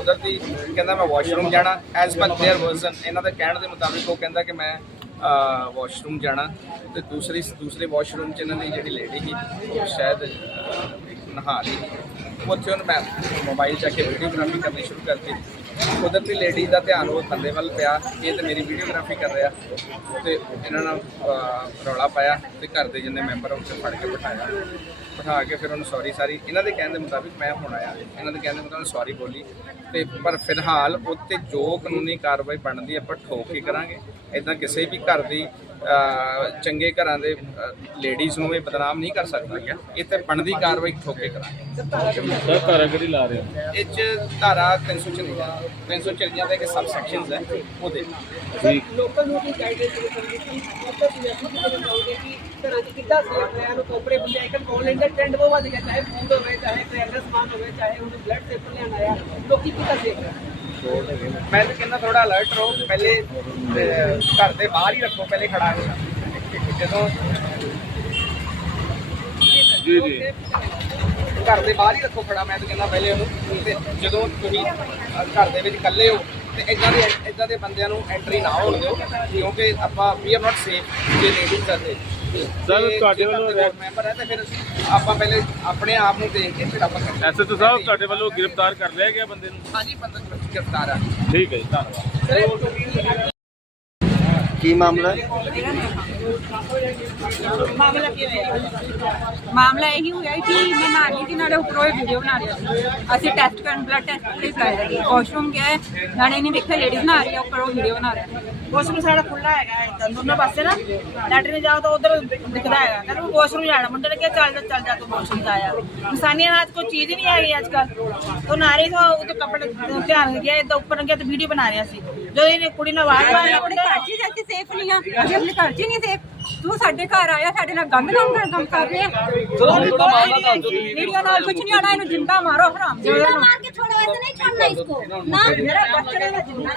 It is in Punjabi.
ਕੁਦਰਤੀ ਕਹਿੰਦਾ ਮੈਂ ਵਾਸ਼ਰੂਮ ਜਾਣਾ ਐਜ਼ ਪਰ देयर ਵਰਜ਼ਨ ਇਹਨਾਂ ਦੇ ਕਹਿਣ ਦੇ ਮੁਤਾਬਿਕ ਉਹ ਕਹਿੰਦਾ ਕਿ ਮੈਂ ਵਾਸ਼ਰੂਮ ਜਾਣਾ ਤੇ ਦੂਸਰੀ ਦੂਸਰੇ ਵਾਸ਼ਰੂਮ 'ਚ ਇਹਨਾਂ ਦੀ ਜਿਹੜੀ ਲੇਡੀ ਸੀ ਉਹ ਸ਼ਾਇਦ ਅਹ, ਨਹਾ ਰਹੀ ਉੱਥੇ ਉਹਨੇ ਮੈਂ ਮੋਬਾਈਲ ਚੱਕ ਕੇ ਵੀਡੀਓਗ੍ਰਾਫੀ ਕਰਨੀ ਸ਼ੁਰੂ ਕਰਤੀ ਕੁਦਰਤੀ ਲੇਡੀ ਦਾ ਧਿਆਨ ਉਹ ਬੰਦੇ ਵੱਲ ਪਿਆ। ਇਹ ਤੇ ਮੇਰੀ ਵੀਡੀਓਗ੍ਰਾਫੀ ਕਰ ਰਿਹਾ। ਤੇ ਇਹਨਾਂ ਨਾਲ ਰੌਲਾ ਪਾਇਆ ਤੇ ਘਰ ਦੇ ਜਿੰਨੇ ਮੈਂਬਰ ਉੱਥੇ ਫੜ ਕੇ ਬਿਠਾਇਆ। ਬਿਠਾ ਕੇ ਫਿਰ ਉਹਨੂੰ ਸੌਰੀ ਸਾਰੀ ਇਹਨਾਂ ਦੇ ਕਹਿਣ ਦੇ ਮੁਤਾਬਿਕ ਮੈਂ ਹੁਣ ਆਇਆ। ਇਹਨਾਂ ਦੇ ਕਹਿਣ ਦੇ ਮੁਤਾਬਿਕ ਸੌਰੀ ਬੋਲੀ। ਤੇ ਪਰ ਫਿਲਹਾਲ ਉੱਤੇ ਜੋ ਕਾਨੂੰਨੀ ਕਾਰਵਾਈ ਬਣਦੀ ਆਪਾਂ ਠੋਕ ਕੇ ਕਰਾਂਗੇ। ਇਦਾਂ ਕਿਸੇ ਵੀ ਘਰ ਦੀ ਚੰਗੇ ਘਰਾਂ ਦੇ ਲੇਡੀਜ਼ ਨੂੰ ਇਹ ਬਦਨਾਮ ਨਹੀਂ ਕਰ ਸਕਦਾ ਗਿਆ। ਇਹ ਤੇ ਬਣਦੀ ਕਾਰਵਾਈ ਠੋਕ ਕਰਾਂਗੇ। ਸਰ ਧਾਰਾ ਕਿਹੜੀ ਲਾ ਰਹੇ ਹੋ? ਇਹ 'ਚ ਧਾਰਾ 354 354 ਦੇ ਕੇ ਸਬ ਸੈਕਸ਼ਨਸ ਹੈ ਉਹਦੇ। ਠੀਕ ਲੋਕਾਂ ਨੂੰ ਕੀ ਗਾਈਡੈਂਸ ਦੇ ਸਕਦੇ ਕਿ ਮਤਲਬ ਸੁਜੈਸ਼ਨ ਕਰਨਾ ਚਾਹੋਗੇ ਕਿ ਘਰਾਂ 'ਚ ਕਿੱਦਾਂ ਸੇਫ ਰਹਿਣ ਨੂੰ ਕੋਪਰੇ ਬੰਦੇ ਇੱਕ ਆਨਲਾਈਨ ਦਾ ਟ੍ਰੈਂਡ ਬਹੁਤ ਵੱਧ ਗਿਆ ਚਾਹੇ ਫੂਡ ਹੋਵੇ ਚਾਹੇ ਟ੍ਰੈਵਲਰ ਸਮਾਨ ਹੋਵੇ ਚਾਹੇ ਉਹਨੂੰ ਬਲੱਡ ਸੇਫਰ ਲੈਣ ਆਇਆ ਲੋਕੀ ਕਿੱਦਾਂ ਸੇਫ ਰਹਿਣ ਮੈਂ ਤਾਂ ਕਹਿੰਦਾ ਥੋੜਾ ਅਲਰਟ ਰਹੋ ਪਹਿਲੇ ਘਰ ਦੇ ਬਾਹਰ ਹੀ ਰੱਖੋ ਪਹਿਲੇ ਖੜਾ ਕੇ ਜਦੋਂ ਜੀ ਜੀ ਘਰ ਦੇ ਬਾਹਰ ਹੀ ਰੱਖੋ ਖੜਾ ਮੈਂ ਤਾਂ ਕਹਿੰਦਾ ਪਹਿਲੇ ਉਹਨੂੰ। ਤੇ ਜਦੋਂ ਤੁਸੀਂ ਘਰ ਦੇ ਵਿੱਚ ਇਕੱਲੇ ਹੋ ਤੇ ਇਦਾਂ ਦੇ ਇਦਾਂ ਦੇ ਬੰਦਿਆਂ ਨੂੰ ਐਂਟਰੀ ਨਾ ਹੋਣ ਦਿਓ ਕਿਉਂਕਿ ਆਪਾਂ ਵੀ ਆਰ ਨਾਟ ਸੇਫ ਜੇ ਲੇਡੀਜ਼ ਕਰਦੇ Sir, ਤੁਹਾਡੇ ਵੱਲੋਂ ਮੈਂਬਰ ਹੈ ਤੇ ਫਿਰ ਆਪਾਂ ਪਹਿਲੇ ਆਪਣੇ ਆਪ ਨੂੰ ਦੇਖ ਕੇ ਫਿਰ ਆਪਾਂ ਕਰਦੇ ਐਸਐਚਓ ਸਾਹਿਬ ਤੁਹਾਡੇ ਵੱਲੋਂ ਗ੍ਰਿਫਤਾਰ ਕਰ ਲਿਆ ਗਿਆ ਬੰਦੇ ਨੂੰ? ਹਾਂਜੀ ਬੰਦਾ ਗ੍ਰਿਫਤਾਰ ਆ। ਠੀਕ ਹੈ ਜੀ ਧੰਨਵਾਦ। ਕੀ ਮਾਮਲਾ ਮਾਮਲਾ ਕੀ ਹੋਇਆ? ਮਾਮਲਾ ਇਹੀ ਹੋਇਆ ਕਿ ਮੈਂ ਨਾਨੀ ਦੀ ਨਾਲੇ ਉੱਪਰੋਂ ਇਹ ਵੀਡੀਓ ਬਣਾ ਰਿਹਾ ਸੀ। ਅਸੀਂ ਟੈਸਟ ਕਰਨ ਬਲੱਡ ਟੈਸਟ ਲਈ ਬੁਲਾਇਆ ਸੀ। ਵਾਸ਼ਰੂਮ ਗਿਆ ਨਾਲੇ ਨਹੀਂ ਦੇਖਿਆ ਲੇਡੀਜ਼ ਨਾ ਆ ਰਹੀ ਉੱਪਰੋਂ ਵੀਡੀਓ ਬਣਾ ਰਿਹਾ ਵਾਸ਼ਰੂਮ ਸਾਡਾ ਖੁੱਲਾ ਹੈਗਾ ਇਦਾਂ ਦੋਨੋਂ ਪਾਸੇ ਨਾ। ਲੈਟਰਿਨ ਜਾਓ ਤਾਂ ਉਧਰ ਦਿਖਦਾ ਹੈਗਾ। ਕਹਿੰਦਾ ਵਾਸ਼ਰੂਮ ਜਾਣਾ। ਮੁੰਡੇ ਨੇ ਕਿਹਾ ਚੱਲ ਜਾ ਚੱਲ ਜਾ ਤੂੰ ਵਾਸ਼ਰੂਮ ਜਾ ਆ ਇਨਸਾਨੀਅਤ ਨਾਲ ਕੋਈ ਚੀਜ਼ ਨਹੀਂ ਹੈਗੀ ਅੱਜ ਕੱਲ ਉਹ ਨਾਰੀ ਤੋਂ ਉਹਦੇ ਕੱਪੜੇ ਧਿਆਨ ਗਿਆ ਇਦਾਂ ਉੱਪਰ ਗਿਆ ਤੇ ਵੀਡੀਓ ਬਣਾ ਰਿਹਾ ਸੀ। ਜਦੋਂ ਇਹਨੇ ਕੁੜੀ ਨਾਲ ਆਵਾਜ਼ ਮਾਰੀ ਆਪਣੇ ਘਰ 'ਚ ਅਸੀਂ ਸੇਫ ਨਹੀਂ ਆ। ਅਸੀਂ ਆਪਣੇ ਘਰ 'ਚ ਨਹੀਂ ਸੇਫ ਤੂੰ ਸਾਡੇ ਘਰ ਆਇਆ ਸਾਡੇ ਨਾਲ ਗੰਦ ਕੰਮ ਕਰ ਕੰਮ ਕਰ ਰਿਹਾ ਵੀਡੀਓ ਨਾਲ ਕੁਝ ਨਹੀਂ ਆਣਾ ਇਹਨੂੰ ਜਿੰਦਾ ਮਾਰੋ ਹਰਾਮ जिंदा मार के छोड़ो ऐसे नहीं छोड़ना इसको ना ਮੇਰਾ ਬੱਚਾ ਦਾ ਜਿੰਦਾ